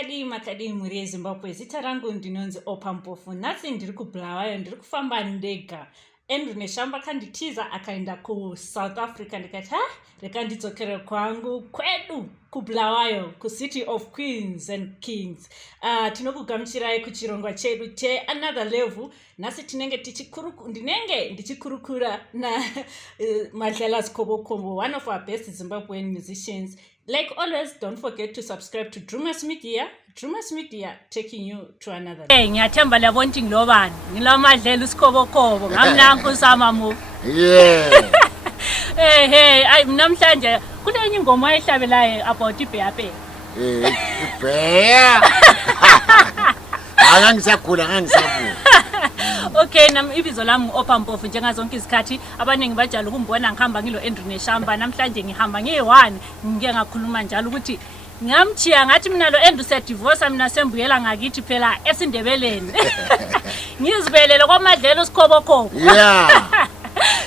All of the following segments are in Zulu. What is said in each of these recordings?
Makadi muri yeZimbabwe. Zita rangu ndinonzi Opampofu. Nhasi ndiri kuBulawayo, ndiri kufamba ndega. Ndineshamba kanditiza akaenda ku South Africa ndikati reka ndidzokere kwangu kwedu kuBulawayo, ku City of Queens and Kings. Tinokugamuchirai kuchirongwa chedu che Another Level. Nhasi ndinenge ndichikurukura na Madlela Skhobokhobo, one of our best Zimbabwean musicians. Like always, don't forget to subscribe to Drewmas Media. Drewmas Media, taking you to another. Hey, ngiyathemba labonke ngilobani. Ngilomadlela uSkhobokhobo. Ngamnanku samamu. Yeah. Hey, namhlanje kunenye ingoma ehlabelayo about ibear. Ibear. Angisakula. Okay, ibizo lami Opampofu njengazonke izikhathi abaningi bajala ukumbona ngihamba ngilo Ndrineshamba. Namhlanje ngihamba ngi1 ngike ngakhuluma njalo ukuthi ngamchiya ngathi mina lo Andrew sedivorce mina sembuyela ngakithi phela esindebeleni. Ngizibelele kwaMadlela uSkhobokhobo. Yeah.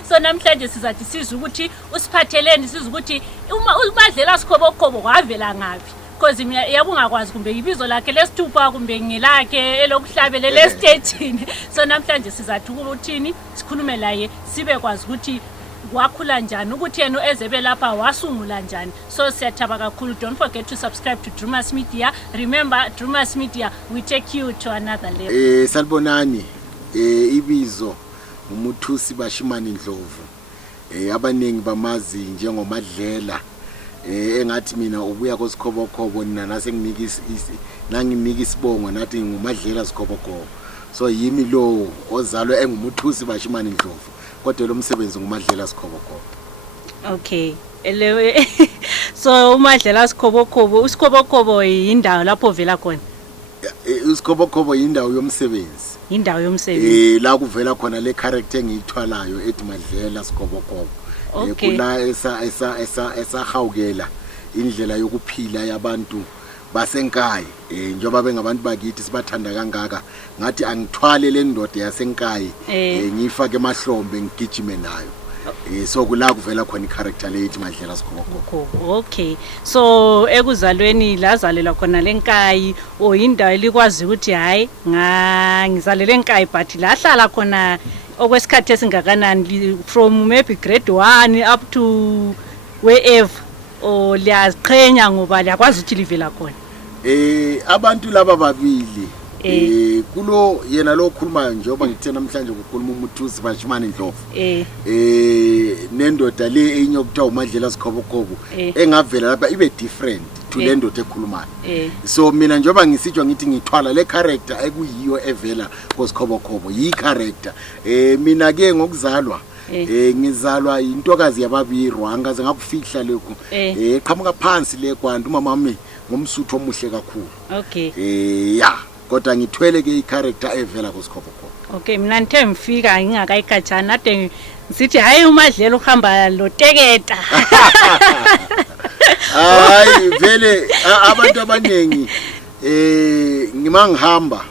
So namhlanje sizathi sizwe ukuthi usiphatheleni, sizwe ukuthi uMadlela uSkhobokhobo wavela ngapi. Because yabungakwazi kumbe ibizo lakhe lesithupha kumbe ngilakhe elokuhlabele lestage. So namhlanje sizathi ukuthini sikhulume laye sibe kwazi ukuthi wakhula njani, ukuthi yena ezebe lapha wasungula njani. So siyathaba kakhulu. Don't forget to subscribe to Drewmas Media. Remember, Drewmas Media, we take you to another level. Salibonani. Ibizo umuthusi bashimani Ndlovu. Abaningi bamazi njengoMadlela. Engathi mina ubuya koSkhobokhobo nina nanginika isibongo nathi nguMadlela Skhobokhobo. So yimi lo ozalwe engumuthusi bashimani Ndlovu, kodwa lo msebenzi nguMadlela Skhobokhobo. Okay, elewe. So uMadlela Skhobokhobo, uSkhobokhobo yindawo lapho vela khona. uSkhobokhobo yindawo yomsebenzi. Indawo yomsebenzi. La kuvela khona le character engiyithwalayo ethi Madlela Skhobokhobo. Kula esahawukela indlela yokuphila yabantu basenkayi, njoba bengabantu bakithi sibathanda kangaka ngathi angithwale le ndoda yasenkayi ngifake emahlombe ngigijime nayo. So kula kuvela khona i-character lethi Madlela Skhobokhobo. Okay, so ekuzalweni lazalela khona lenkayi o indawo elikwazi ukuthi hayi ngizalele enkayi but lahlala khona okwesikhathi esingakanani from maybe grade 1 up to wherever o liyaziqhenya ngoba liyakwazi ukuthi livela khona. Abantu laba babili kulo yena lo khuluma njengoba ngithe namhlanje ukukhuluma umuthusi bashimani Ndlovu. Nendoda le enye okuthiwa uMadlela Skhobokhobo engavela lapha ibe different to le ndoda ekhulumayo. So mina njengoba ngisitsho ngithi ngithwala le character ekuyiyo evela koSkhobokhobo yi character. Mina ke ngokuzalwa ngizalwa intokazi yababirwa angaze ngakufihla lokho. Eqhamuka phansi le kwantu umama wami ngomsuthu omuhle kakhulu. Okay. Yeah. Kodwa ngithwele ke i-character evela koSkhobokhobo. Okay, mina ngithe mfika ngingakayikhatshana ade ngithi hayi uMadlela uhamba lo teketa. Hayi vele abantu abanengi ngimangihamba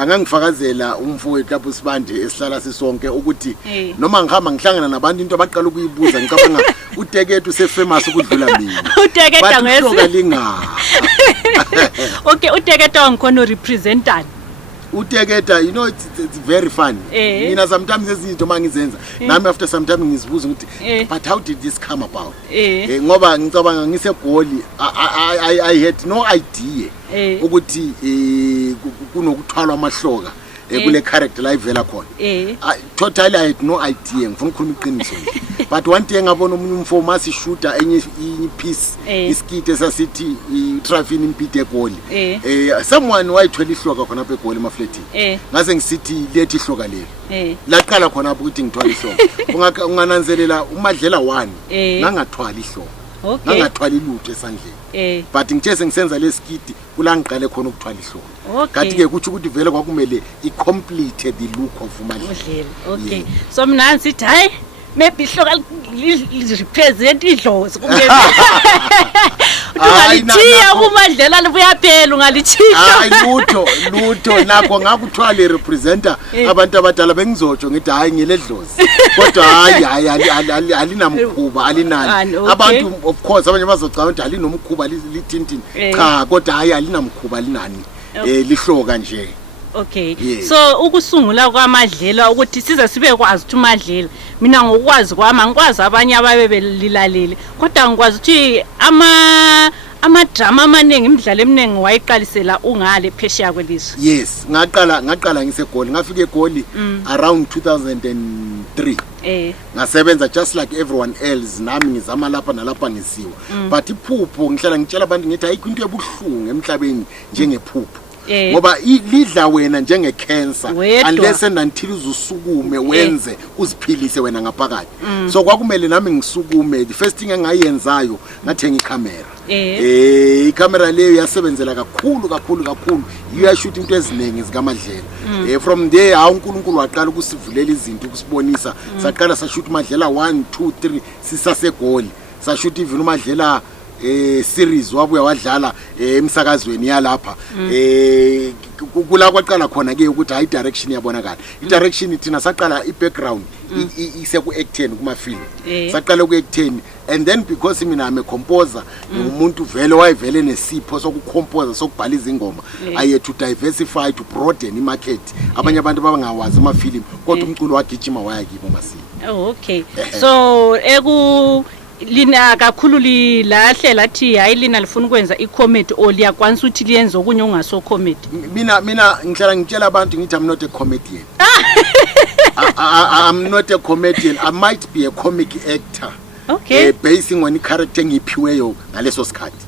angangifakazela umfowethu lapho sibande esihlala sisonke ukuthi noma ngihamba ngihlangana nabantu into abaqala ukuyibuza ngicabanga uteketa usefamous ukudlula mina. Uteketa ngesilinga. Okay, uteketa ngikhona representani. Uteketa, you know, it's very fun. Mina sometimes ezinto mangizenza nami after some time ngizibuza ukuthi but how did this come about? Ngoba ngicabanga ngisegoli I had no idea ukuthi kunokuthwalwa amahloka kule character la ivela khona. Totally I had no idea ngifuna ukukhuluma iqiniso nje. But one day ngabona umunye umfomu asishuta enye piece iskite sasithi itrafini impide egoli. Someone wayithwela ihloka khona apha egoli emafletini. Ngase ngisithi lethi ihloka leli. Laqala khona apho ukuthi ngithwala ihloka. Ungananzelela uMadlela 1 nangathwala ihloka. Nangathwala ilutho esandleni. But ngithe sengisenza lesikiti kulangiqale khona ukuthwala ihloka. Kanti ke kuthi ukuthi vele kwakumele i-complete the look of uMadlela. Okay. So mina ngithi hayi maybe ihloka represent idlozi kumbe ungalithiya kuMadlela libuyaphela ungalithiya hayi lutho nakho ngakuthwala representer abantu abadala bengizotsho ngithi hayi ngiledlozi kodwa hayi alinamkhuba alinani abantu of course abanye bazocanga ukuthi alinomkhuba lithintini cha kodwa hayi alinamkhuba alinani lihloka nje. Okay, so ukusungula kwaMadlela ukuthi size sibe kwazi ukuthi uMadlela mina ngokwazi kwami angikwazi abanye ababe belilalele kodwa ngikwazi ukuthi ama-drama amaningi imidlalo eminingi wayiqalisela ungale phesheya kwelizwe. Yes, ngaqala ngiseGoli ngafika eGoli around 2003 ngasebenza just like everyone else nami ngizama lapha nalapha ngisiwa but iphupho ngihlala ngitshela abantu ngithi ayikho into ebuhlungu emhlabeni njengephupho ngoba lidla wena njenge cancer unless and until uzusukume wenze uziphilise wena ngaphakathi. So kwakumele nami ngisukume. The first thing engayenzayo ngathenga iCamera. iCamera leyo yasebenzela kakhulu iyashoot into eziningi zikaMadlela. From there uNkulunkulu waqala ukusivulela izinto ukusibonisa saqala sashoot uMadlela 1 2 3 sisaseGoli sashoot even uMadlela series wabuya wadlala emsakazweni yalapha kula kwaqala khona ke ukuthi hayi direction yabonakala. I-direction thina saqala i-background iseku acting kuma film saqala ku acting and then because mina am a composer umuntu vele wayevele nesipho sokucomposer sokubhala izingoma aye to diversify to broaden imarket abanye abantu babangawazi ama film kodwa umculo wagijima wayakibo masini. Okay, so lina kakhulu lilahle lathi hayi lina lifuna ukwenza i-comedy or liyakwanisa ukuthi liyenze okunye ongaso comedy. Mina ngihlala ngitshela abantu ngithi I'm not a comedian. I'm not a comedian. I might be a comic actor. Okay. Basing on i-character ngiphiweyo ngaleso sikhathi.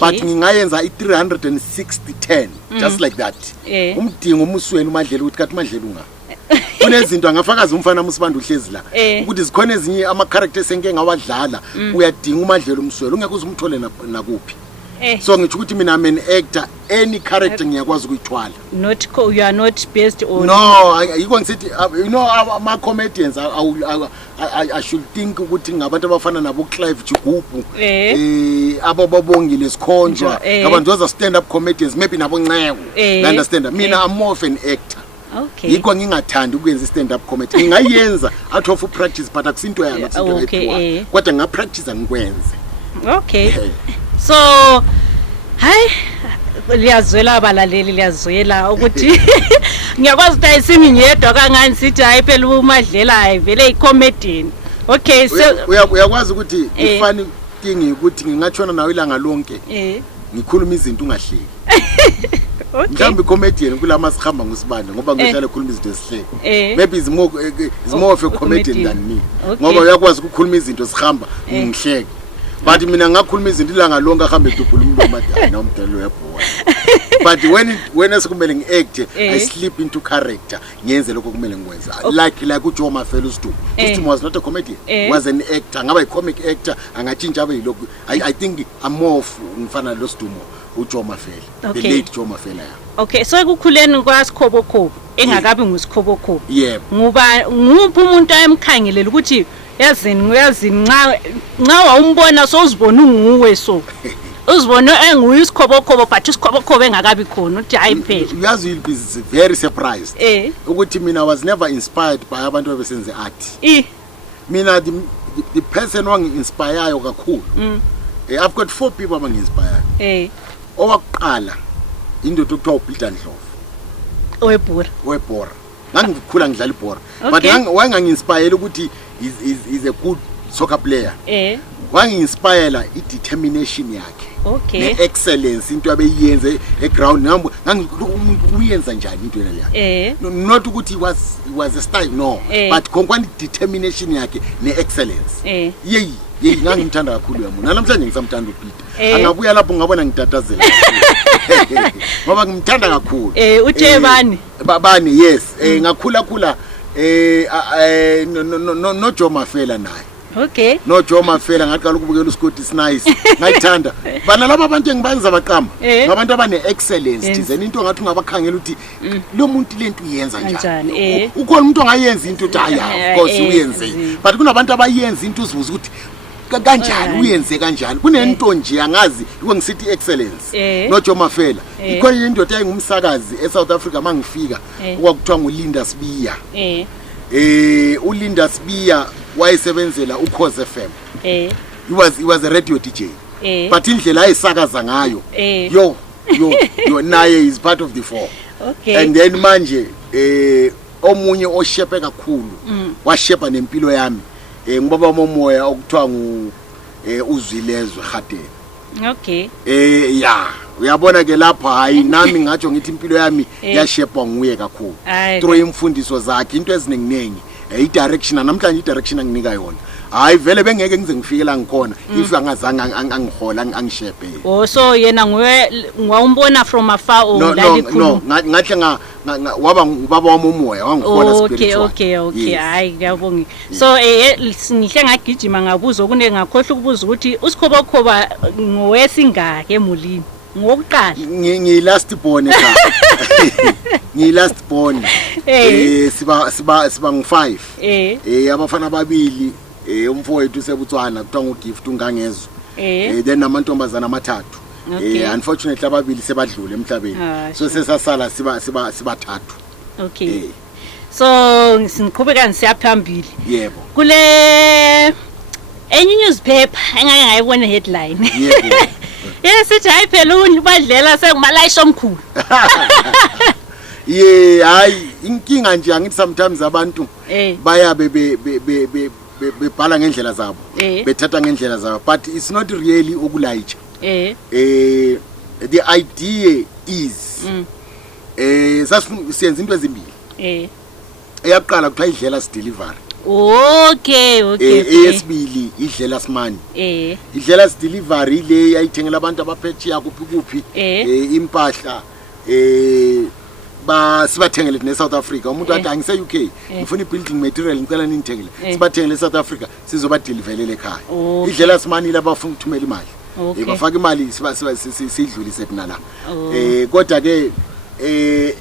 But ngingayenza i-360-10 just like that. Umdingo umusweni uMadlela ukuthi kathi uMadlela unga kunezinto angafakaza umfana uMsibanda uhlezi la ukuthi zikhona ezinye ama characters engeke ngawadlala uyadinga uMadlela umswelo ungeke uzumthole nakuphi. So ngithi ukuthi mina am an actor, any character ngiyakwazi ukuyithwala. You are not based on. No, yiko ngithi you know ama comedians I should think ukuthi ngabantu abafana nabo Clive Chigubu ababongile Sikhonjwa abantu those stand up comedians maybe nabo Nceko. You understand? Mina I'm more of an actor. Okay. Yiko ngingathanda ukwenza stand up comedy. Ngingayenza out of practice but akusinto yami akusinto ephiwa. Kodwa ngapractice ngikwenze. Okay. So hayi liyazwela abalaleli liyazwela ukuthi ngiyakwazi ukuthi ayisimi ngiyedwa kangani sithi hayi phela uMadlela ayivele icomedian. Okay, so uyakwazi ukuthi ifani thing ukuthi ngingatshona nawe ilanga lonke ngikhuluma izinto ungahleki. Mhlawumbe comedian kulama sikhamba ngusibanda ngoba ngihlala ukukhuluma izinto esihleki. Maybe is more of a comedian than me. Ngoba uyakwazi ukukhuluma izinto sikhamba ngihleki. But mina ngakhuluma izinto ilanga lonke ahambe eduphula umlomo athi nomdelo uyabhola. But when esikumele ngiact I slip into character ngiyenze lokho kumele ngikwenze. Like uJoe Mafela uStumo. uStumo was not a comedian, was an actor. Ngaba comic actor angatshintsha abe yilokho. I think I'm more of ngifana lo Stumo uJoe Mafela, the late Joe Mafela. Okay, so ekukhuleni kwa Skhobokhobo engakabi nguSkhobokhobo. Ngoba nguphi umuntu ayemkhangelela ukuthi yazini nxa wawumbona sozibona unguwe so uzibona enguye uSkhobokhobo but uSkhobokhobo engakabi khona uthi hayi phela. Uyazi you'll be very surprised ukuthi mina was never inspired by abantu abesenze art. Mina the person wangi-inspireyo kakhulu I've got 4 people abangi-inspire. Owakuqala indoda okuthiwa uPeter Ndlovu webhora ngangikhula ngidlala ibhora but wangangi-inspire ukuthi is a good soccer player. Wangi-inspire i-determination yakhe ne-excellence into abeyenze eground umuntu uyenza njani into leyo not ukuthi he was a style no but konkwani determination yakhe ne-excellence yeyi ngangimthanda kakhulu yamuntu namhlanje ngisamthanda uPeter angabuya lapho ngabona ngitatazela ngoba ngimthanda kakhulu. Uthe bani yes ngakhula no Joe Mafela naye. Okay. No Joe Mafela ngaqala ukubukela uScott is nice ngayithanda bana laba abantu engibanza baqamba ngabantu abane excellence thizeni into ngathi ungabakhangela ukuthi lo muntu lento uyenza njani ukhona umuntu ongayenza into uthi hayi of course uyenze but kunabantu abayenza into uzibuza ukuthi kanjani uyenze kanjani kunento nje angazi ngisithi excellence noJo Mafela ikhona indoda engumsakazi eSouth Africa mangifika okwakuthiwa nguLinda Sibiya uLinda Sibiya wayesebenzela uKhoze FM he was a radio DJ but indlela ayisakaza ngayo yo naye is part of the four and then manje omunye oshepe kakhulu washepa nempilo yami ngibaba momoya okuthiwa uzwilezwe Khateni uyabona ke lapha hayi nami ngatsho ngithi impilo yami yashepwa nguye kakhulu through imfundiso zakhe into eziningi i-direction namhlanje i-direction anginika yona hayi vele bengeke ngize ngifike la ngikhona if angazange angihola angishepe so yena ngwawumbona from afar no ngahle waba ubaba wami umoya wangihola spiritual okay hayi ngiyabonga so ngihle ngagijima ngabuza kune ngakhohle ukubuza ukuthi uSkhobokhobo ngowesingake emulini ngokuqala ngi-last born ekhaya ngi-last born siba ngu-5 abafana ababili umfowethu sebutswana kuthiwa nguGift ungangezwe then namantombazana amathathu unfortunately ababili sebadlule emhlabeni so sesasala siba thathu so ngiqhubeka ngisiyaphambili yebo kule enye newspaper engake ngayibona headline sithi hayi phela uBadlela sengumalayisha omkhulu hayi inkinga nje angithi sometimes abantu baya bebhala ngendlela zabo bethatha ngendlela zabo but it's not really ukulayitsha the idea is siyenza into ezimbili eyaqala kuthiwa idlela delivery eyesibili idlela simani idlela delivery le yayithengela abantu abaphetshiya kuphi impahla sibathengele neSouth Africa umuntu athi angise UK ngifuna ibuilding material ngicela ningithengele sibathengele eSouth Africa sizoba deliverele ekhaya idlela simani labafuna ukuthumela imali bafaka imali sidlulise kunala kodwa ke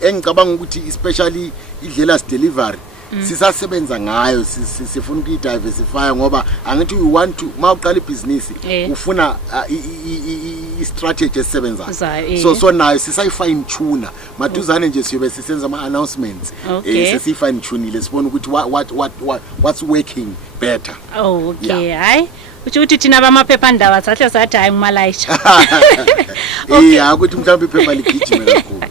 engicabanga ukuthi especially idlela delivery sisasebenza ngayo sifuna ukuyidiversify ngoba angithi we want to mawuqala ibusiness ufuna i-strategy esebenzayo so nayo sisayifine tune maduzane nje siyobe sisenza ama announcements sesifine tunile sibona ukuthi what's working better hayi ukuthi thina bamaphephandaba sahle sathi hayi ngumalayisha ukuthi mhlawumbe iphepha ligijime kakhulu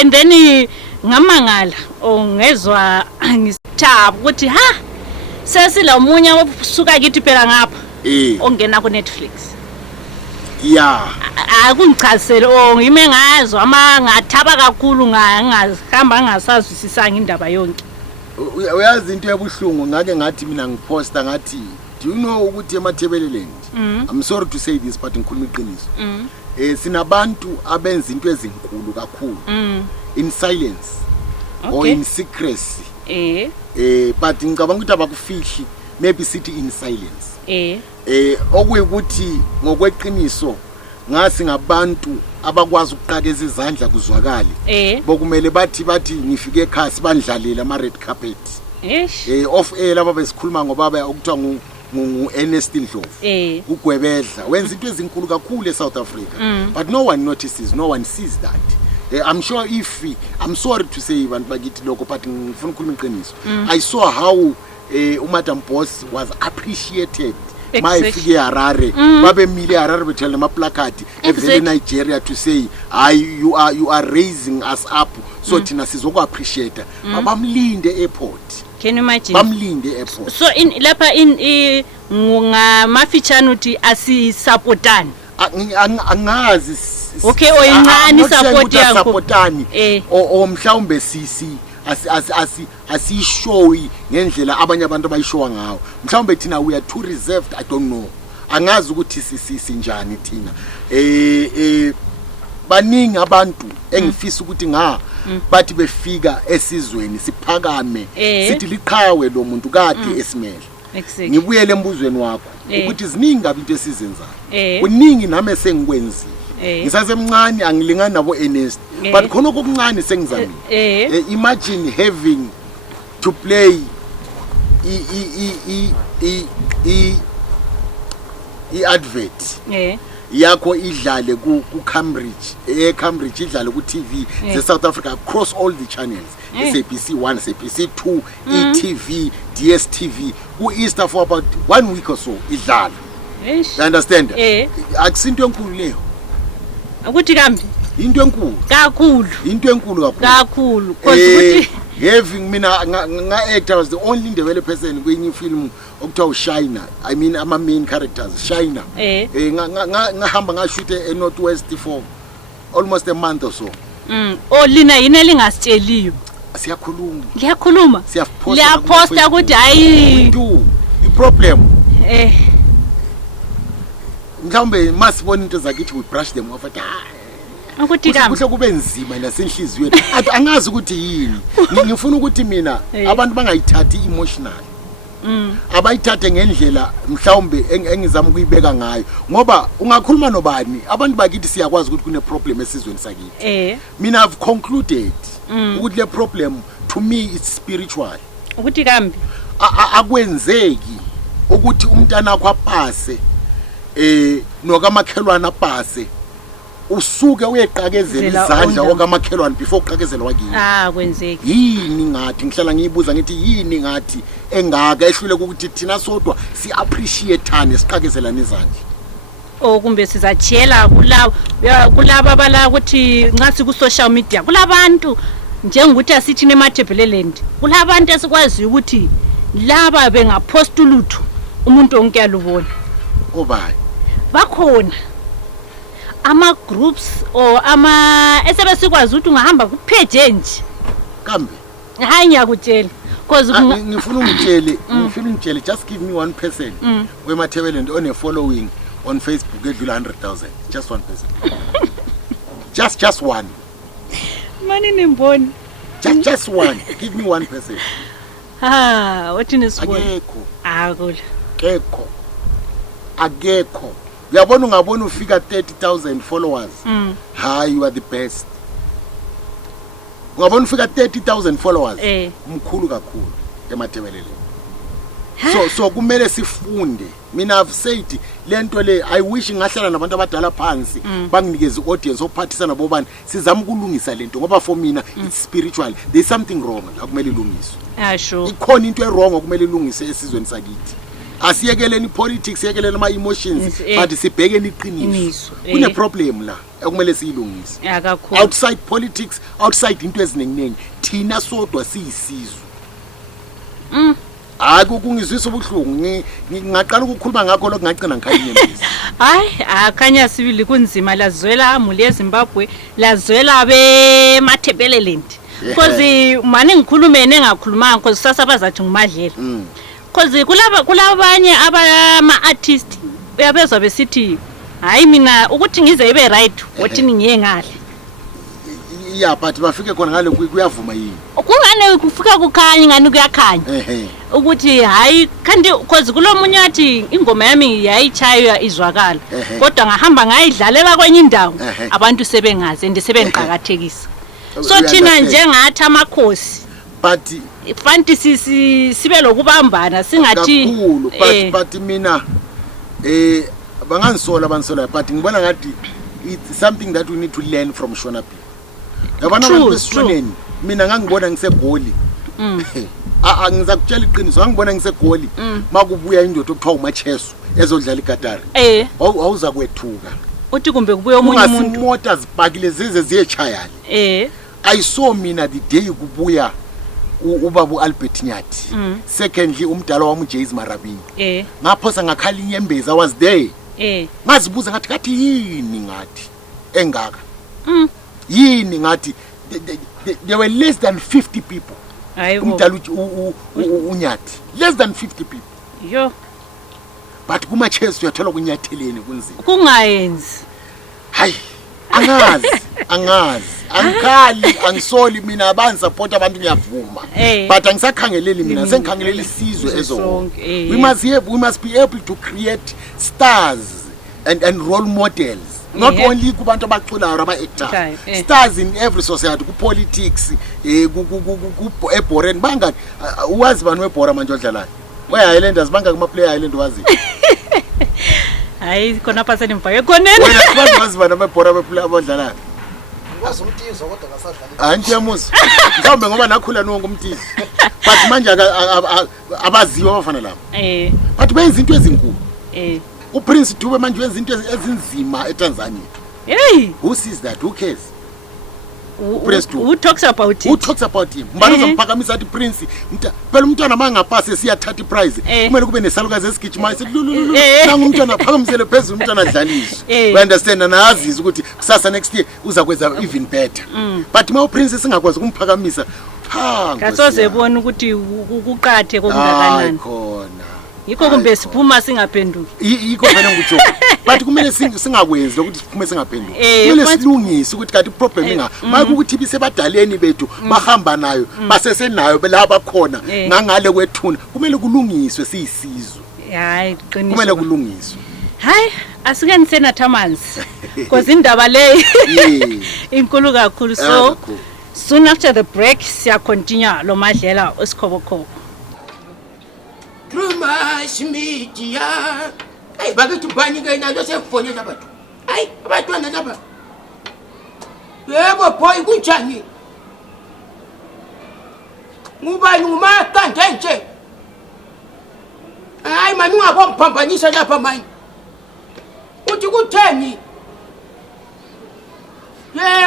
and then ngamangala ongezwa ngisithaba ukuthi sesila umunye osuka kithi phela ngapha ongena ku Netflix akungichazisele ngime ngazwa ama ngathaba kakhulu ngahamba ngasazwisisanga indaba yonke uyazi into ebuhlungu ngake ngathi mina ngiposta ngathi do you know ukuthi emathebeleleni I'm sorry to say this but ngikhuluma iqiniso sinabantu abenza into ezinkulu kakhulu in silence or in secrecy but ngicabanga ukuthi abakufihli maybe sithi in silence okuyikuthi ngokweqiniso ngasi ngabantu abakwazi ukuqakeza izandla kuzwakala bokumele bathi ngifike ekhaya sibandlalele ama red carpet off air laba besikhuluma ngobaba okuthiwa ngu-Ernest Ndlovu uGwebedla wenza into ezinkulu kakhulu eSouth Africa but no one notices, no one sees that. I'm sure I'm sorry to say bantu bakithi lokho but ngifuna ukukhuluma iqiniso I saw how uMadam Boss was appreciated mayifike eHarare babemile eHarare bethela amaplakati evele Nigeria to say you are raising us up so thina sizoku-appreciate bamlinde airport. Can you imagine? Bamlinde airport. So in lapha in ngamafitshana uthi asisupportani. Angazi. Okay, oyincane support yakho. Supportani o mhlawumbe asishowi ngendlela abanye abantu bayishowa ngawo. Mhlawumbe thina we are too reserved, I don't know. Angazi ukuthi sinjani thina. Baningi abantu engifisa ukuthi bathi befika esizweni siphakame sithi liqhawe lo muntu kade esimele. Ngibuyele embuzweni wakho ukuthi ziningi ngabe into esizenzayo. Kuningi nami esengikwenzile. Ngisasemncane angilingani nabo Ernest but khona okuncane sengizamile. Imagine having to play i-advert yakho idlale ku-Cambridge Cambridge idlale ku-TV ze-South Africa across all the channels SABC 1 SABC 2 ETV DSTV ku-Easter for about 1 week or so idlala. You understand? Akusinto enkulu leyo ukuthi kambi into enkulu kakhulu into enkulu kakhulu ukuthi having mina nga-actor was the only Ndebele person kwenye film okuthiwa uShina. I mean ama main characters Shina ngahamba ngashoot Northwest for almost a month or so. Lina yini elingasitsheliyo? Siyakhuluma liyaposta ukuthi hayi i-problem mhlawumbe masibona into zakithi we brush them off at ukuthi kuhle kube nzima nasenhliziyweni angazi ukuthi yini ngifuna ukuthi mina abantu bangayithathi emotional abayithathe ngendlela mhlawumbe engizama ukuyibeka ngayo ngoba ungakhuluma nobani abantu bakithi siyakwazi ukuthi kune problem esizweni sakithi. Mina I've concluded ukuthi le problem to me it's spiritual. Ukuthi kambi akwenzeki ukuthi umntana wakho apase nokamakhelwana apase usuke uyeqakezela izandla okamakhelwane before uqakezela wakini. Kwenzeki yini ngathi ngihlala ngiyibuza ngithi yini ngathi engaka ehlule ukuthi thina sodwa si appreciateane siqakezelana izandla. Kumbe sizajela kulaba abala ukuthi nxa siku social media kulabantu njengokuthi asithi neMathebeleland kulabantu esikwazi ukuthi laba bengapost ulutho umuntu onke yalubona. Obayi bakhona ama groups or ama esebesikwazi ukuthi ungahamba ku page nje kambe hayi ngiyakutshela because ngifuna ungitshele just give me one person weMathebeleland on a following on Facebook edlula 100,000 just one person just one mani nimboni just one give me one person. Wathi nisibona akekho uyabona ungabona ufika 30,000 followers hayi you are the best. Ungabona ufika 30,000 followers mkhulu kakhulu eMathebeleland. So kumele sifunde. Mina I've said lento le I wish ngahlala nabantu abadala phansi banginikeze audience ophathisana bobani sizama ukulungisa lento ngoba for mina it's spiritual. There's something wrong akumele ilungiswe. Sure. Ikhona into wrong akumele ilungise esizweni sakithi. Asiyekeleni politics siyekeleni ama emotions but sibhekeni iqiniso. Kune problem la akumele siyilungise. Outside politics, outside into eziningi thina sodwa siyisizwe. Kungizwisa ubuhlungu ngingaqala ukukhuluma ngakho lokho ngagcina ngikhanyembezi. Akhanya sibili kunzima lazwela amuli eZimbabwe lazwela beMathebeleland because manje ngikhulume nengakhulumanga because sasa bazathi ngumadlela because kulabanye abama artists uyabezwa besithi hayi mina ukuthi ngize ibe right wathi ngiye ngale. But bafike khona ngale kuyavuma yini kungane kufika kukhanya ngani kuyakhanya ukuthi hayi kanti because kulomunye athi ingoma yami yayichaywa izwakala kodwa ngahamba ngayidlalela kwenye indawo abantu sebengaze ndisebengiqhakathekisa. So thina njengathi amakhosi but fantasy sibe lokubambana singathi but mina banganisola bansola but ngibona ngathi it's something that we need to learn from Shona people. Yabona abantu besishoneni mina ngangibona ngisegoli ngizakutshela iqiniso ngangibona ngisegoli makubuya indoda okuthiwa uMacheso ezodlala igatari awuza kwethuka uthi kumbe kubuye omunye umuntu imoto zibhakile zize ziyechayana. I saw mina the day kubuya ubaba Albert Nyathi secondly umdala wami uJays Marabini ngaphosa ngakhala inyembezi I was there ngazibuza ngathi yini ngathi engaka yini ngathi there were less than 50 people umdala uNyathi less than 50 people but kuMacheso uyathola kunyatheleni kunzima kungayenzi hayi angazi angikhali angisoli mina abantu support abantu ngiyavuma but angisakhangeleli mina sengikhangelela isizwe ezo. We must be able to create stars and role models not only kubantu abaculayo aba-actors stars in every society ku-politics eBhoren banga uwazi bani weBhora manje odlalayo we-Highlanders banga kuma-player Highland wazi hayi khona phaseni mfake koneni wena sibantu bazibana amabhora abadlalayo ngazi umtizo kodwa ngasadlala anti yamusa mhlawumbe ngoba nakhula nonke umtizo but manje abaziwa abafana labo but benza into ezinkulu uPrince Dube manje wenza into ezinzima eTanzania hey who sees that, who cares? Who talks about it? Who talks about him? Mbaloza mphakamisa athi Prince phela umntwana mangapase siyathatha iprize kumele kube nesalukazi esigijima isilulu nangu umntwana phakamisele phezulu umntwana adlaliswe we understand na aziza ukuthi kusasa next year uza kwenza even better but ma uPrince singakwazi kumphakamisa ngasoze bona ukuthi ukuqathe kokungakanani khona yikho kumbe siphuma singaphenduki yikho vele ngikutsho but kumele singakwenzi ukuthi siphume singaphenduki kumele silungise ukuthi kanti problem inga manje ukuthi bisebadaleni bethu bahamba nayo basesenayo belaba khona ngangale kwethuna kumele kulungiswe siyisizwe hayi qiniso kumele kulungiswe hayi asike nisenatha amanzi because indaba le inkulu kakhulu so soon after the break siya continue lo madlela Skhobokhobo Drewmas media. Hey, bakithi bani ke nalo sekufonela abantu. Hayi, abantwana laba. Yebo boy kunjani? Ngubani ngumakande nje? Hayi mani ungabomphambanisa lapha manje. Uthi kutheni?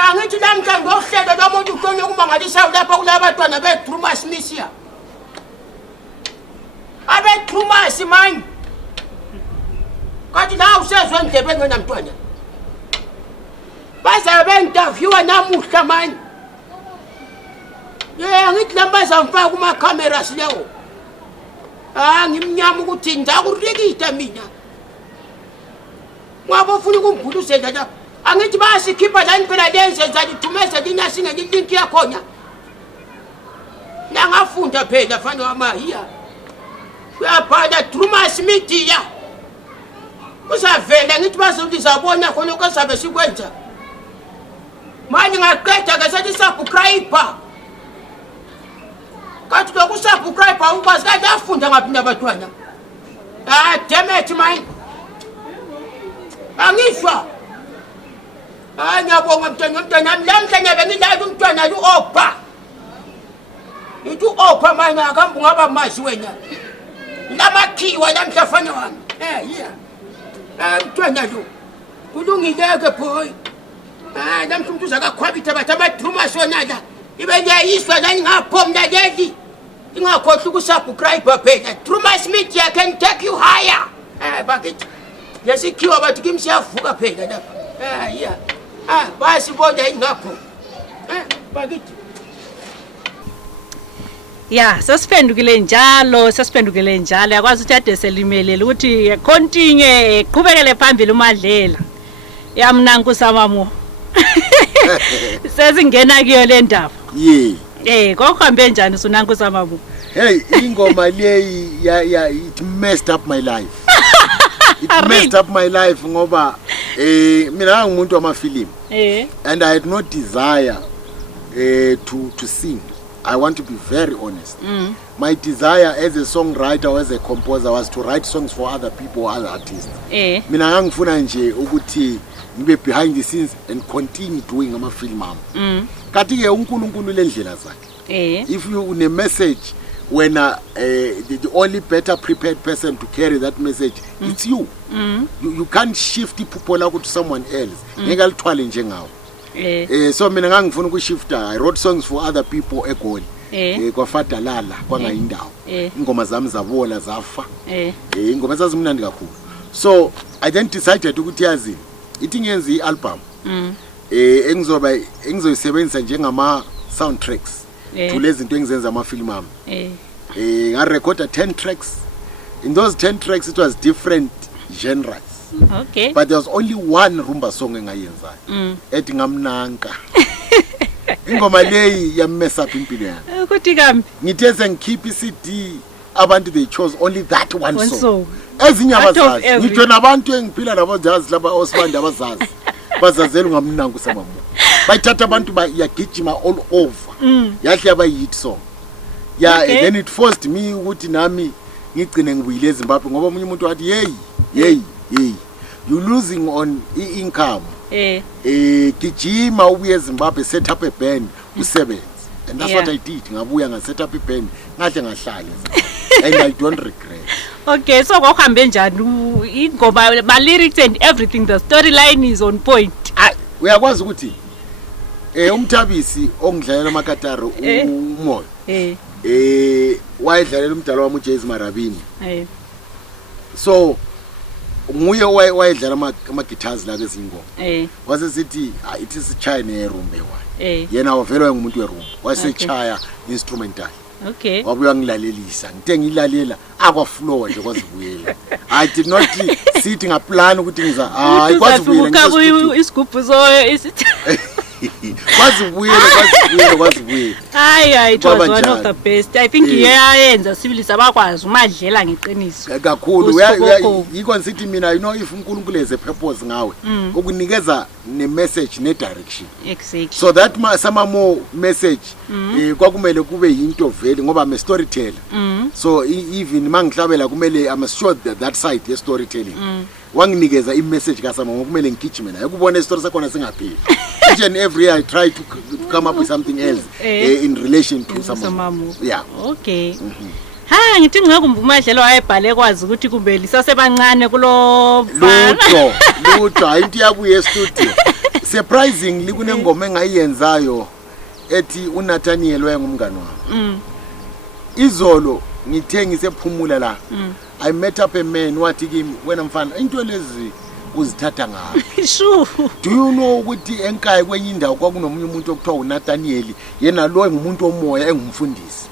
Angithi lamhla ngohlelo lomuntu ukhona ukumangalisa lapha kulabantwana be Drewmas media. Abe Drewmas manje. Kathi la usezwe ndebeni wena mntwana. Baza be-interviewa namuhla manje. Ngithi lambaza mfaka kuma cameras lewo. Ngimnyama ukuthi ndakurikita mina. Ngoba ufuna ukungibhuluzela lapha. Angithi bayasikhipha lani phela lenze zadithumeza lina singe link yakhona. Nangafunda phela fana wamahiya. Uyabhala Drewmas media. Usavela ngithi bazobona khona okusabe sikwenza. Manje ngaqeda ke sethi subscribe. Kathi lokhu subscribe ukwazi kathi afunda ngaphi nabatwana. Damn it man. Angishwa. Ngiyabonga mntwana namhlanje bengidlala umntwana uOpha. Ithi uOpha manje akamba ngaba mazi wena. Lamakhiwa namhlafana wami. Mntwana lo. Kulungileke boy. Namhlanje umuntu uzakakhwabitha bathi abaDrewmas wonala. Ibe ngiyayiswa la ngapho mina leli. Ingakhohle ukusubscribe phela. Drewmas media can take you higher. Bakithi. Yasikhiwa bathi kimsiyavuka phela lapha. Basibona ingapho. Bakithi. Yeah, sasiphendukile njalo yakwazi ukuthi ade selimelele ukuthi continue qhubekele phambili umadlela yamna nkusamamo sesingena kuyo le ndaba kokuhambe njani sona nkusamamo hey ingoma leyi it messed up my life messed up my life ngoba mina ngumuntu wamafilimu and I had no desire to sing. I want to be very honest. My desire as a songwriter or as a composer was to write songs for other people, other artists. Mina ngangifuna nje ukuthi ngibe behind the scenes and continue doing amafilm ami. Kanti ke uNkulunkulu lendlela zakhe. If you une message when the only better prepared person to carry that message it's you. You can't shift iphupho lakho to someone else. Ngeke alithwale njengawe. So mina ngangifuna ukushifta. I wrote songs for other people eGoli kwafadalala kwangayindawo ingoma zami zabola zafa ingoma zazimnandi kakhulu. So I then decided ukuthi yazi ithi ngenza ialbum engizoyisebenzisa njengama soundtracks to lezi zinto engizenza amafilm ami. Ngarecorda 10 tracks. In those 10 tracks it was different genres. Okay. But there was only one rumba song engayenzayo ethi ngamnanka. Ingoma leyi yamessa up impilo yami. Ukuthi kambi ngithe sengikhipha iCD abantu they chose only that one song. Ezinye abazazi ngithe nabantu engiphila nabo jazi laba osibandi abazazi bazazela ngamnanka usamamo. Bayithatha abantu bayagijima all over. Yahle aba hit song. Yeah, and then it forced me ukuthi nami ngigcine ngibuyile eZimbabwe ngoba umunye umuntu wathi hey you losing on income. Gijima ubuye eZimbabwe, set up a band, usebenze. And that's what I did. Ngabuya nga set up a band, ngahle ngahlala. And I don't regret. Okay, so kwakuhambe njani ingoma, my lyrics and everything, the storyline is on point. Uyakwazi ukuthi umthabisi ongidlalela amakataro umoya. Wayedlalela umdala wami uJames Marabini. So nguye wayedlala ama-guitars la bezingoma. Wasesithi it is China yerumbe one. Yena wavelwa ngumuntu werumbe. Wasechaya instrumental. Okay. Wabuya ngilalelisa. Ngithe ngilalela akwa-flow nje kwazibuyela. I did not sit ngaplan ukuthi ngiza kwazibuyela isigubhu so kwazibuyela. Hayi, it was one of the best. I think iyayenza sibilisa bakwazi uMadlela ngeqiniso. Kakhulu yikho ngithi mina if uNkulunkulu eze purpose ngawe ukunikeza ne message ne direction. Exactly. So that some more message kwakumele kube yinto vele ngoba I'm a storyteller. So even mangihlabela kumele I'm sure that side ye storytelling. Wanginikeza i-message kasama ngokumele ngigijime naye ukubona istory sakhona singapheli. Each and every year I try to come up with something else in relation to some. Yeah. Okay. Ngithi ngikumbuka uMadlela wayebhale kwazi ukuthi kumbe lisasebancane kulo lutho into yabuye studio. Surprisingly kunengoma engayenzayo ethi uNathaniel wayengumngani wami. Izolo ngithe ngisephumula la. I met up a man wathi kimi wena mfana into lezi uzithatha ngaphi? Sure. Do you know ukuthi enkayi kwenye indawo kwakunomunye umuntu okuthiwa uNathaniel yena lo engumuntu omoya engumfundisi.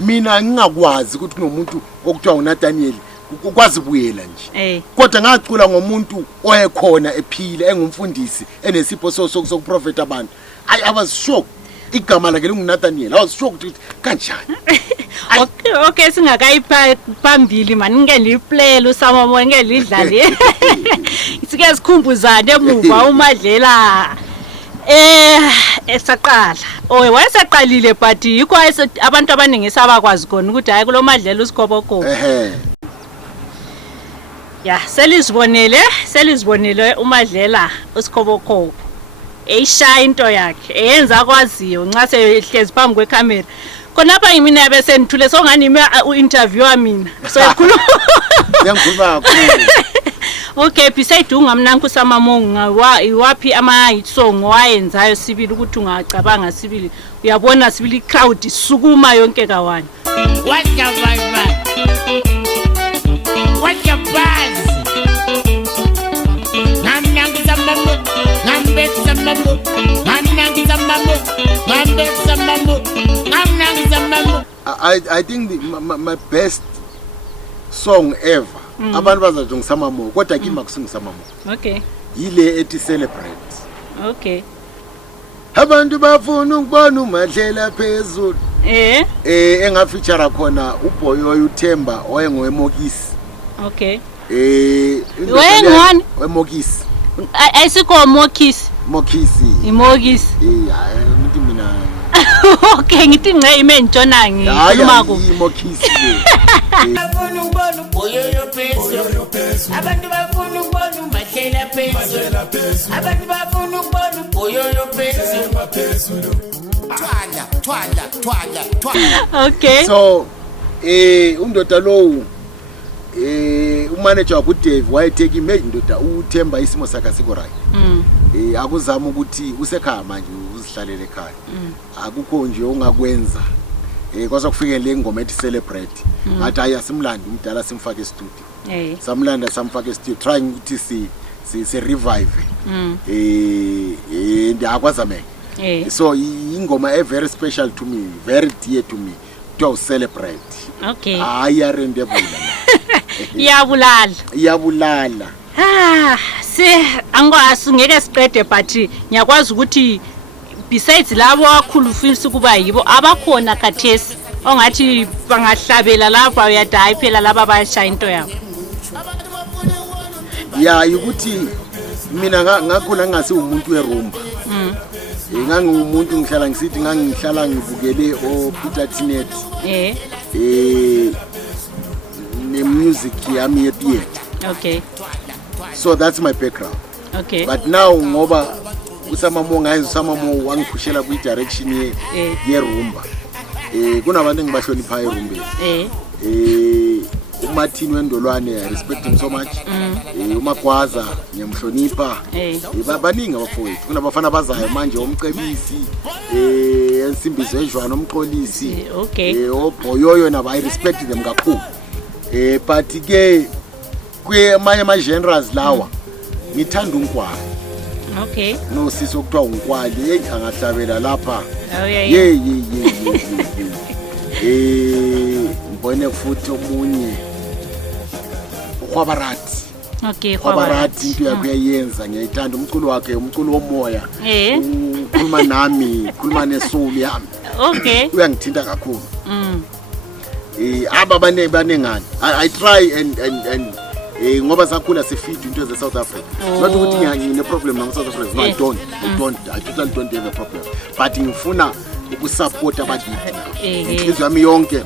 Mina ngingakwazi ukuthi kunomuntu okuthiwa uNathaniel kwazibuyela nje. Kodwa ngacula ngomuntu oyekhona ephile engumfundisi enesipho sokuprofeta abantu. I was shocked. Igama lakhe linguNathaniel. I was shocked ukuthi kanjani. Okay, singakayipha phambili mani ngeke ngiplayele uSamamo ngeke lidlale. Sike sikhumbuzane emuva uMadlela esaqala. Wayesaqalile but yikho abantu abaningi sabakwazi khona ukuthi hayi kulo Madlela uSkhobokhobo. Yeah, selizibonele uMadlela uSkhobokhobo. Eyishaya into yakhe eyenza kwaziyo nxa sehlezi phambi kwecamera. Khonapha yimina bese nithule so ngani u-interviewer mina. So ekhuluma. Ngiyakhuluma kakhulu. Okay, beside ungamnanku samamonga iwapi ama song wayenzayo sibili ukuthi ungacabanga sibili. Uyabona sibili crowd isukuma yonke kawani. What your vibe? What your buzz? Namnangi samamu, nambe samamu, namnangi samamu, nambe samamu. I think my best song ever. Abantu bazathi ngisamamo kodwa kimi akusingisamamo. Okay. Yile ethi celebrate. Okay. Abantu bafuna ukubona uMadlela phezulu. Engafeature khona uBoyoyo uThemba oyengoweMokisi. Okay. Wengone weMokisi. Ayisiko Mokisi. Mokisi. Imokisi. Ngithi mina. Okay, ngithi ngce imentshona ngikhuluma ku. Imokisi. Bafuna ukubona uBoyoyo phezulu. Abantu bafuna ukubona uMadlela phezulu. Abantu bafuna ukubona uBoyoyo phezulu. Twala. Okay. So undoda lo umanager wakuDave wayetheka image ndoda uThemba isimo sakhe siko right. Akuzama ukuthi usekhaya manje uzihlalele ekhaya. Akukho nje ongakwenza. Kwase kufike le ngoma ethi celebrate. Ngathi ayasimlanda umdala simfake e-studio. Samlanda samfake e-studio trying ukuthi si revive. Ndiyakwazame. So ingoma very special to me, very dear to me. To celebrate. Okay. Ayarendebula. Iyabulala. Angwazi ngeke siqede but ngiyakwazi ukuthi besides labo akhulu fisa kuba yibo abakhona khathesi ongathi bangahlabela lapha uyadayi phela laba bayashaya into yabo. Ukuthi mina ngakhula ngasi umuntu werumba. Ngangumuntu ngihlala ngisithi ngangihlala ngivukele oPeter Tinet. Ne music yami yetheater. Okay. So that's my background. Okay. But now ngoba usamamo ngayenza usamamo wangiphushela kwi direction ye rumba. Kunabantu engibahlonipha erumbeni. Umathini wendolwane I respect him so much. Umagwaza ngiyamhlonipha. Baningi abafowethu. Kunabafana abazayo manje omcebisi, ensimbizo ejwana omxolisi. Obhoyoyo nabo I respect them kakhulu. But ke kwamanye ama genres lawa ngithanda unkwali. Okay. No sisi okuthiwa unkwali angahlabela lapha. Oh yeah. Ngibone futhi omunye uKwabarati. Okay, Kwabarati into yakhe uyayenza ngiyayithanda umculo wakhe umculo womoya. Ukhuluma nami, ukhuluma nesoul yami. Okay. Uyangithinta kakhulu. Aba banengani. I try and ngoba sakhula sifeed into ze South Africa. Not ukuthi ngine problem na South Africa. No, I totally don't have a problem. But ngifuna ukusupport abakithi. Inhliziyo yami yonke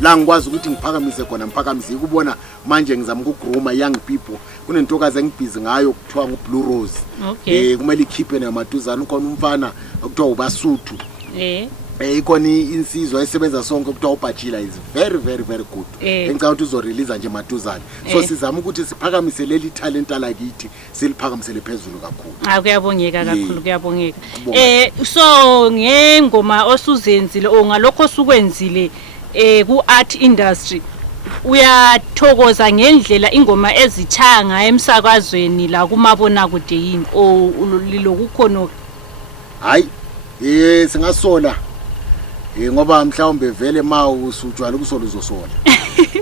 la ngikwazi ukuthi ngiphakamise khona ngiphakamise ukubona manje ngizama ukugroma young people kunentokazi engibhizi ngayo kuthiwa nguBlue Rose. Kumele ikhiphe namaduzana ukhona umfana okuthiwa uBasuthu. Ikhona insizwa esebenza sonke kuthiwa uBajila is very good. Engicela ukuthi uzorelease nje maduzane. So sizama ukuthi siphakamise leli talent lakithi siliphakamisele phezulu kakhulu. Kuyabongeka kakhulu kuyabongeka. So ngengoma osuzenzile ongalokho osukwenzile ku art industry uyathokoza ngendlela ingoma ezithanga emsakazweni la kumabona kude yini lilokukhona hayi singasola ngoba mhlawumbe vele ma usujwala ukusola uzosola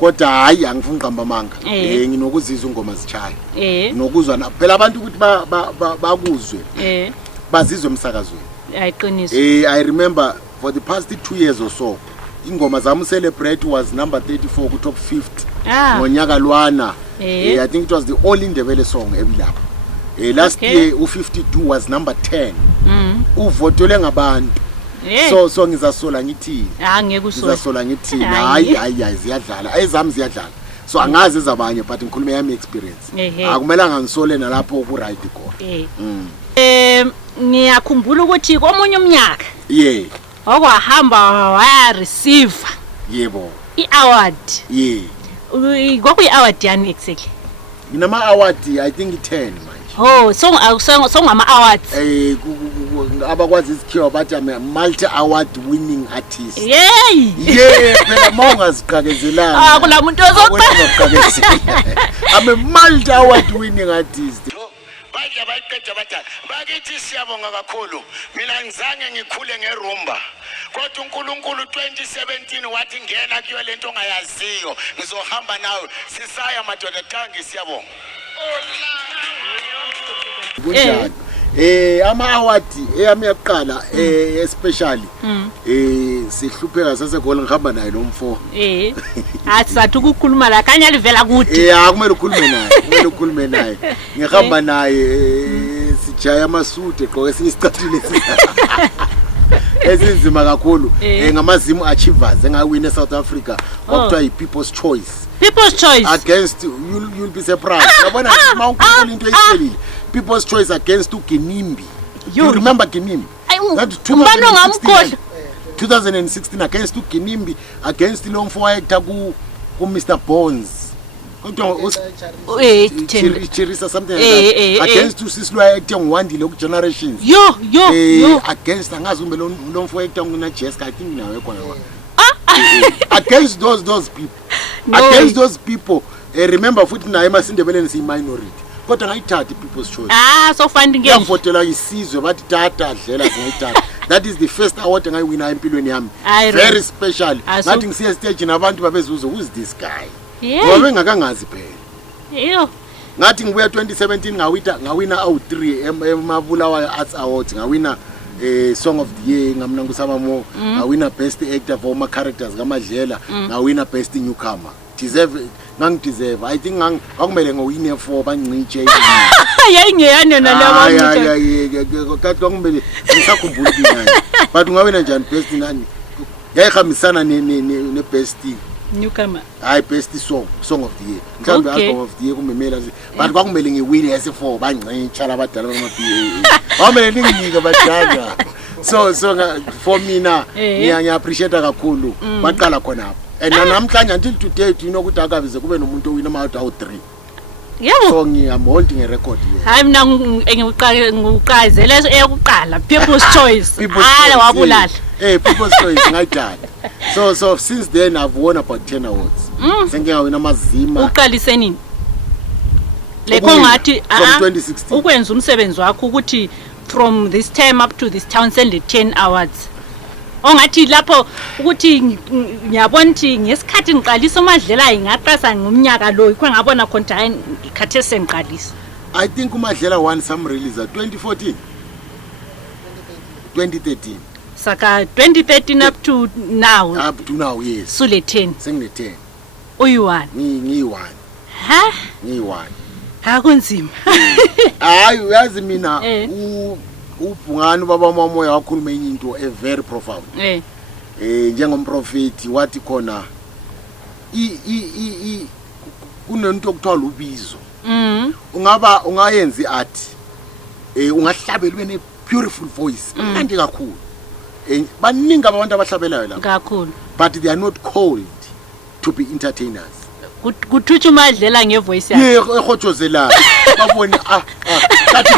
kodwa hayi angifuni qamba amanga nginokuzizwa ingoma zichaya nokuzwa phela abantu ukuthi bakuzwe bazizwe emsakazweni ayiqiniso I remember for the past 2 years or so ingoma zami celebrate was number 34 ku top 50 ngonyaka lwana. I think it was the only Ndebele song ebilapha. Last year u52 was number 10 uvotele ngabantu. So ngizasola ngithini ngeke usola ngizasola ngithini hayi ziyadlala ezami ziyadlala so angazi ezabanye but ngikhuluma yami experience akumelanga ngisole nalapho ku right khona. Ngiyakhumbula ukuthi komunye umnyaka okwahamba waya receive yebo i-award kwakuyi award yani exactly nginama award I think 10 manje so ngama awards abakwazi isikhiwa bathi multi award winning artist phela mongaziqhakezelanga kulamuntu ozoqhakezela I'm a multi award winning artist. Baje bayiqeda bathi bakithi siyabonga kakhulu mina ngizange ngikhule ngerumba kodwa uNkulunkulu 2017 wathi ngena kuyo lento ongayaziyo ngizohamba nawe sisaya madoda tangi siyabonga. Ama award eyami yaqala especially sihlupheka sasegoli ngihamba naye lo mfo asathu ukukhuluma la kanya livela kude akumele ukhulume naye ngihamba naye sijaya amasude egqoke sisicathulo ezinzima kakhulu ngamazimu achievers engawina eSouth Africa okuthiwa yi-People's Choice against you'll be surprised yabona mawunkulunkulu into eyihlelile People's Choice against uGinimbi. You remember Ginimbi? That 2016 against uGinimbi against lo mfo wayetha ku Mr Bones. Chirisa something like that. Against uSisilwa ekuthe ngiwandile ku Generations. Yo against angazi umbe lo mfo wayetha ngina Jessica I think nawe khona. Against those people. Against those people. Remember futhi naye emasindebeleni si minority. Kodwa ngayithatha People's Choice. So finding game. Yangivotela isizwe bathi tata dlela ngayithatha. That is the first award ngayiwina empilweni yami. Very special. Ngathi ngisiya stage nabantu babezuza who's this guy? Ngoba bengakangazi phela. Ngathi ngibuya 2017 ngawina awu3 eMabulawayo Arts Awards ngawina Song of the Year ngamna ngusabamo ngawina best actor for my characters kaMadlela ngawina best newcomer. Deserve I think akumele ngowine for bancintshe yayingeyani nalabo kathi kwakumele ngisakhumbula ukuthi but ungawena njani best nani yayihambisana ne best newcomer hayi best song of the year mhlawumbe album of the year kumemela but kwakumele ngiwini yesi4 bangcitsha labadala bama-BA kwamele ninginike badala so for mina ngiya-appreciate kakhulu baqala khonapho and namhlanje until today do you know ukuthi akabize kube nomuntu owina ama-out 3 yebo so I'm holding a record here. hayi mina ngiqazele eyokuqala people's choice hala wabulala people's choice ngayidala so since then I've won about 10 awards sengiyawina amazima uqalise nini lekho ngathi from 2016 ukwenza umsebenzi wakho ukuthi from this time up to this town send 10 awards ongathi lapho ukuthi ngiyabona ukuthi ngesikhathi ngiqalisa uMadlela ingaqasa ngomnyaka lo ikho ngabona khona ikhathe sengiqalisa I think uMadlela one some release 2014 2013 saka 2013 up to now yes sule 10 sengine 10 uyi1 ngiyi1 ha ngiyi1 akunzima hayi uyazi mina ubhungani baba mamoya wakhuluma into a very profound njengomprofeti wathi khona kunento okuthiwa lubizo ungayenza art ungahlabela ube ne beautiful voice mnandi kakhulu baningi abantu abahlabelayo la kakhulu but they are not called to be entertainers kuthutsha uMadlela ngevoice yakhe ehotshozela babone kathi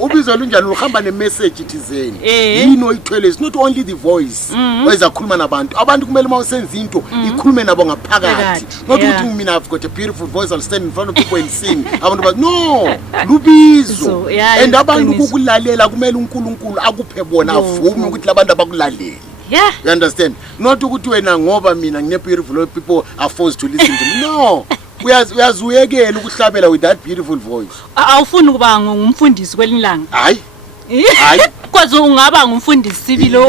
ubizo lunjani uhamba nemessage ithizeni yini oyithwele is not only the voice oyizakhuluma nabantu kumele mawusenza into ikhulume nabo ngaphakathi not ukuthi mina I've got a beautiful voice I'll stand in front of people and sing abantu bathi no lubizo and abantu ukulalela kumele uNkulunkulu akuphe bona avume ukuthi labantu abakulalela. Yeah. You understand? Not ukuthi wena ngoba mina ngine beautiful people are forced to listen to me. No. Uyazuyekela ukuhlabela with that beautiful voice. Awufuni ukuba ngumfundisi kwelinlanga. Hayi. Kwaze ungaba ngumfundisi sibilo.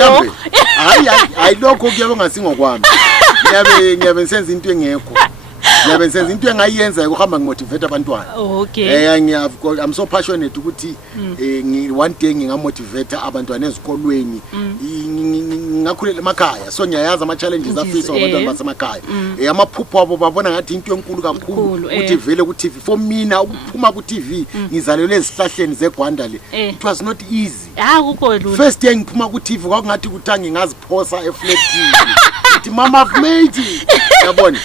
Hayi lokho kuyabe ngasingo kwami. Ngiyabe ngisenza into engekho. Ngiyabe ngisenza into engayenza ukuhamba ngimotivate abantwana. Okay. I'm so passionate ukuthi one day ngingamotivate abantwana ezikolweni. Ngakhulela emakhaya so ngiyayazi ama challenges afisa abantwana basemakhaya amaphupho abo babona ngathi into enkulu kakhulu ukuthi vele ku TV for mina ukuphuma ku TV ngizalelwe ezihlahleni zeGwanda le it was not easy akukho lula first day ngiphuma ku TV kwakungathi kuthangi ngaziphosa eflat TV uthi mama I've made it yabona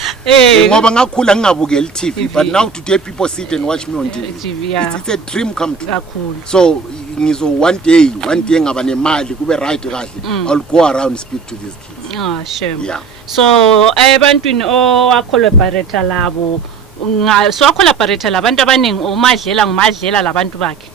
ngoba ngakhula ngingabukeli TV but now today people sit and watch me on TV it's a dream come true kakhulu so ngizo one day ngaba nemali kube right kahle I'll go around and speak to these kids. Sure. Yeah. So ebantwini owacollaborate labo so wacollaborate labantu abaningi uMadlela labantu bakhe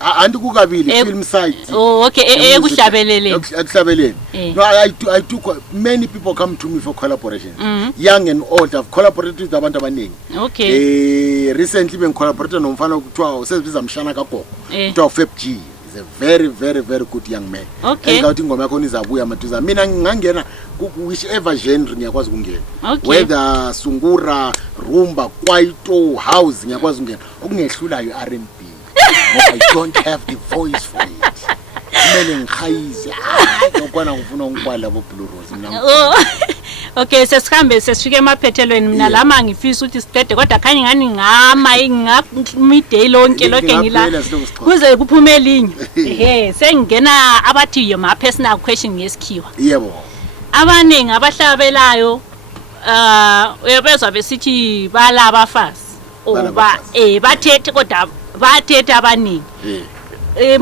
anti kukabili film site okay ekuhlabeleleni no I took many people come to me for collaboration young and old I've collaborated with abantu abaningi okay recently ben collaborated nomfana okuthiwa usezibiza mshana kagogo kuthiwa FFG is a very very very good young man ngawuthi ingoma yakho izabuya maduza mina ngingangena whichever genre ngiyakwazi ukungena whether sungura rumba kwaito house ngiyakwazi ukungena okungehlulayo R&B I don't have the voice for it. Kumele ngikhayise lokwana ngifuna ukukwala bo Blue Rose mina. Okay sesikhambe sesifike emaphethelweni mina lama ngifisa ukuthi siqede kodwa khanye ngani ngama midday lonke ngila kuze kuphume elinye sengena abathi your personal question ngesikhiwa yebo abaningi abahlabelayo uyabezwa besithi balaba abafazi oba bathethe kodwa bathethe abaningi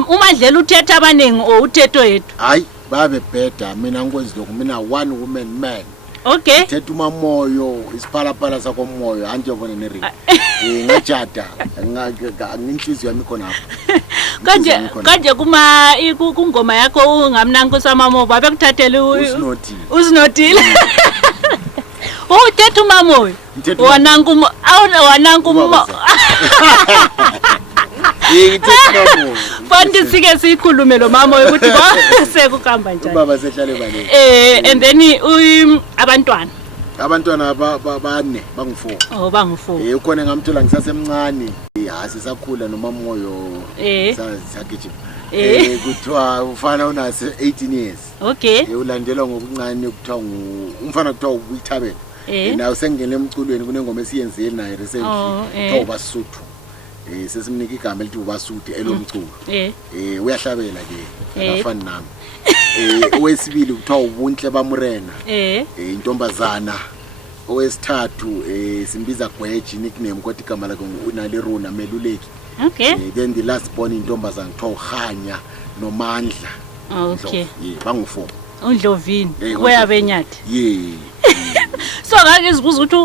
uMadlela uthethe abaningi uthetho yethu hayi babe bheda mina ngikwenza lokho mina one woman man okay thethe umamoyo isiphalaphala sakho moyo anjebona nering ngajada nginhliziyo yami khona apha kanje kuma kungoma yakho ungamnanko samamo babekuthathele usinotile uthethe umamoyo wananku Fanti sike sikhulume lo mama ukuthi sekukhamba njani baba sehlale baleni and then abantwana bane bangu4 bangu4 ukhona ngamthola ngisasemncane hasi sakhula noma moyo sagijima kuthiwa ufana unaso 18 years. Okay. Ulandelwa ngokuncane kuthiwa umfana kuthiwa uyithabela. Nayo sengene emculweni kunengoma esiyenzile naye recently kuthiwa uBasuthu. Sesimnika igama elithi uBasuthu elomculo. Uyahlabela ke akafani nami. Owesibili kuthiwa ubuntle bamurena. Intombazana. Owesithathu simbiza Gweji nickname kodwa igama lakhe uNaliruna Meluleki. Okay. Then the last born intombazana kuthiwa uHanya noMandla. Okay. Bangu4. uNdlovini uyabenyathi. So ngake sibuza ukuthi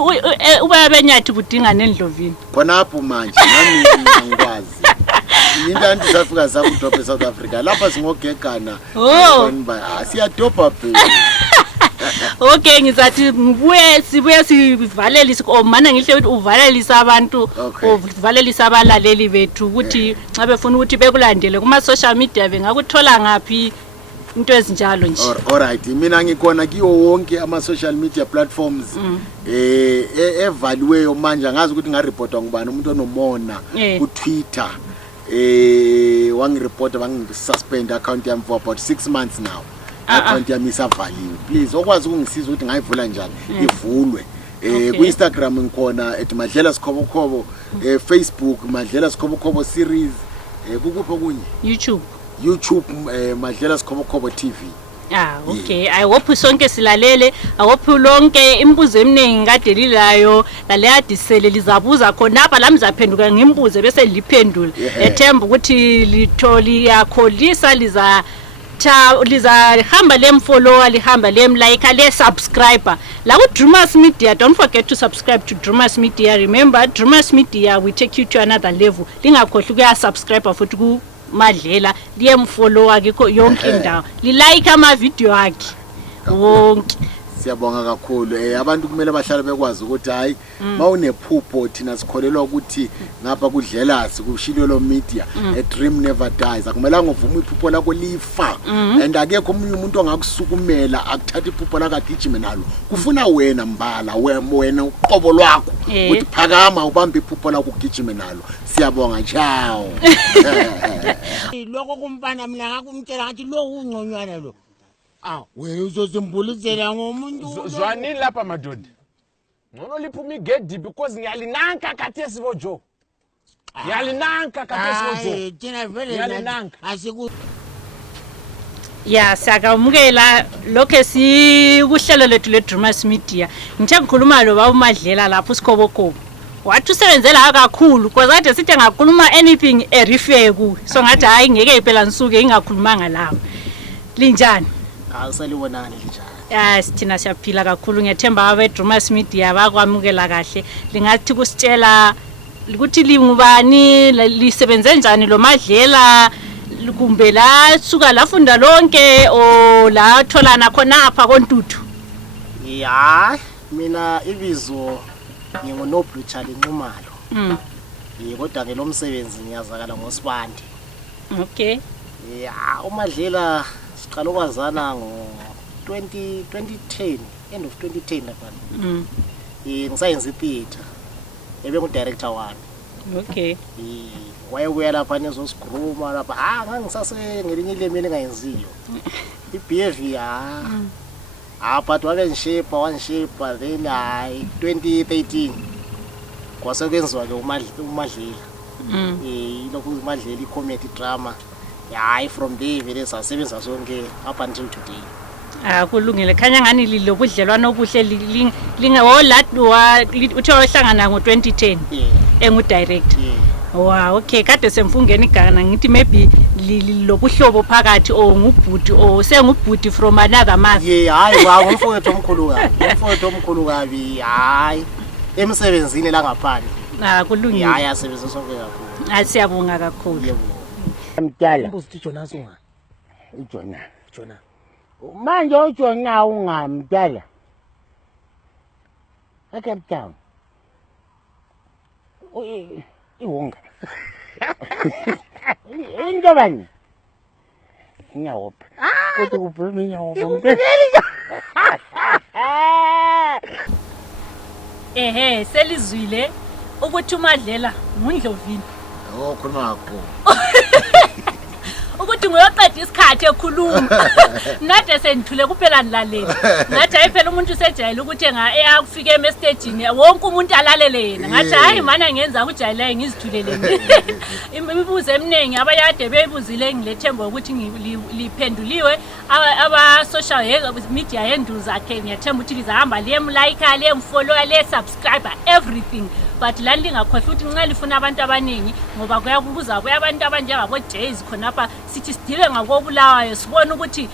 uyabenyathi kudinga neNdlovini. Khonapho manje nami ngikwazi. Into andisafika zakudopha eSouth Africa lapha singogegana siyadopha phela. Okay ngizathi sibuye sivalelise mana ngihle ukuthi uvalelise abantu uvalelise abalaleli bethu ukuthi xa befuna ukuthi bekulandele kuma social media bengakuthola ngapi into ezinjalo nje. Alright mina ngikhona kiyo wonke ama social media platforms evaliweyo manje ngazi ukuthi ngareportwa ngubani umuntu onomona ku Twitter wangireporta bangisuspend account yami for about 6 months now. Account yami isavaliwe. Please okwazi ukungisiza ukuthi ngayivula njani ivulwe. Ku Instagram ngikhona @Madlela Skhobokhobo, Facebook Madlela Skhobokhobo series, kukuphi okunye? YouTube Madlela Skhobokhobo TV. Okay. I hope sonke silalele. I hope lonke imibuzo eminingi kade lilayo laleyadisele lizabuza khona apha lamzaphenduka ngimbuze bese liphendula. Ethemba ukuthi litholi yakholisa lizahamba lemfollower lihamba lemlike le subscriber la ku Drewmas Media. Don't forget to subscribe to Drewmas Media. Remember Drewmas Media we take you to another level. Lingakhohlwa ukuya subscribe futhi ku Madlela liyemfollower akho yonke indawo like ama video akhe wonke. Siyabonga kakhulu abantu kumele bahlale bekwazi ukuthi hayi mawunephupho thina sikholelwa ukuthi ngapha kudlela sikushilelo media a dream never dies. Akumelanga uvuma iphupho lakho lifa and akekho omunye umuntu ongakusukumela akuthatha iphupho lakho agijime nalo. Kufuna wena mbala wena uqobo lwakho ukuthi phakama ubambe iphupho lakho ugijime nalo. Siyabonga ciao. Lokho kumpana mina ngakumtshela ngathi lo ungconywana lo. Wena uzozimbulisela ngomuntu zwanini lapha madoda ngono liphuma igedi because ngiyalinanka kathesi bojo ngiyalinanka kathesi bojo thina vele asiku siyakamukela lokho sikuhlelo lethu le Drewmas Media. Ngithe ngikhuluma lo baba uMadlela lapho Skhobokhobo wathi usebenzela kakhulu because ade sithi ngakhuluma anything erife ku so ngathi hayi ngeke phela nisuke ingakhulumanga lapho. Linjani? Salibonani njani? Sithina siyaphila kakhulu ngiyethemba abe Drewmas Media bakwamukela kahle. Lingathi kusitshela ukuthi lingubani lisebenze njani lo Madlela kumbe la suka lafunda lonke o la tholana khona apha koNtuthu. Mina ibizo ngingonoblu Charlie Nxumalo. Kodwa ke lo msebenzi ngiyazakala ngoSibande. Okay. uMadlela siqala ukwazana ngo-2010 end of 2010 lapha. Ngisayenza itheater ebengu-director wami. Okay. Wayebuya lapha nezosigruma lapha ngangisasengelinya ilemi engingayenziyo i-behavior but wanshape then 2013 kwasekwenziwa ke uMadlela. Ilokhu uMadlela i-comedy drama. From there vele sasebenza sonke up until today. Kulungile khanya ngani lilobudlelwano obuhle uthe wahlangana ngo-2010 engu-director. Wow, okay kade semfungeni igana ngithi maybe lobuhlobo phakathi ngubhuti sengubhuti from another mother. Ngumfowethu omkhulu kabi emsebenzini la ngaphandle. Kulungile. Asebenza sonke kakhulu. Siyabonga kakhulu. Mdala Mbuzi Jonas unga. Jona manje uJona ungamdala Cape Town iwonga into bani nyawopha kodwa kuphuma nyawopha selizwile ukuthi uMadlela nguNdlovini. Khona ngakho. Ukuthi ukuthi ngoyoqeda isikhathi ekhuluma nade sendithule kuphela nilaleli ngathi hayi phela umuntu usejayela ukuthi afike emestagini wonke umuntu alalele yena ngathi hayi mana ngenza ukujayela ngizithulele imibuzo eminingi abayade beyibuzile ngilethemba ukuthi liphenduliwe aba social media yenduza akhe ngiyathemba ukuthi lizahamba liyemlike liyemfollow liyesubscribe everything but la lingakhohlwa ukuthi nxa lifuna abantu abaningi ngoba kuyakubuza abantu abanjengabo Jays khonapha sithi sidile ngakobulawayo sibona ukuthi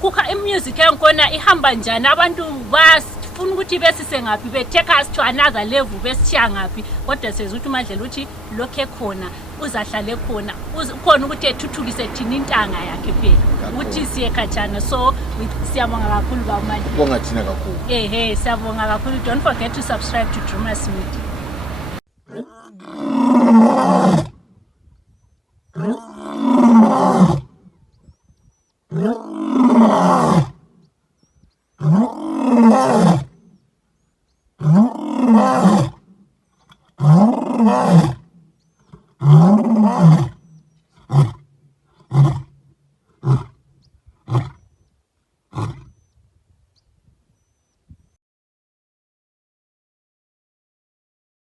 kukha imusic yankona ihamba njani abantu bafuna ukuthi besise ngaphi betake us to another level besishiya ngaphi kodwa sezuthi uMadlela uthi lokho ekhona uzahlale khona ukhona ukuthi ethuthukise thina intanga yakhe phela ukuthi siye khatshana so siyabonga kakhulu ba uMadlela bonga thina kakhulu siyabonga kakhulu don't forget to subscribe to Drewmas Media. Oh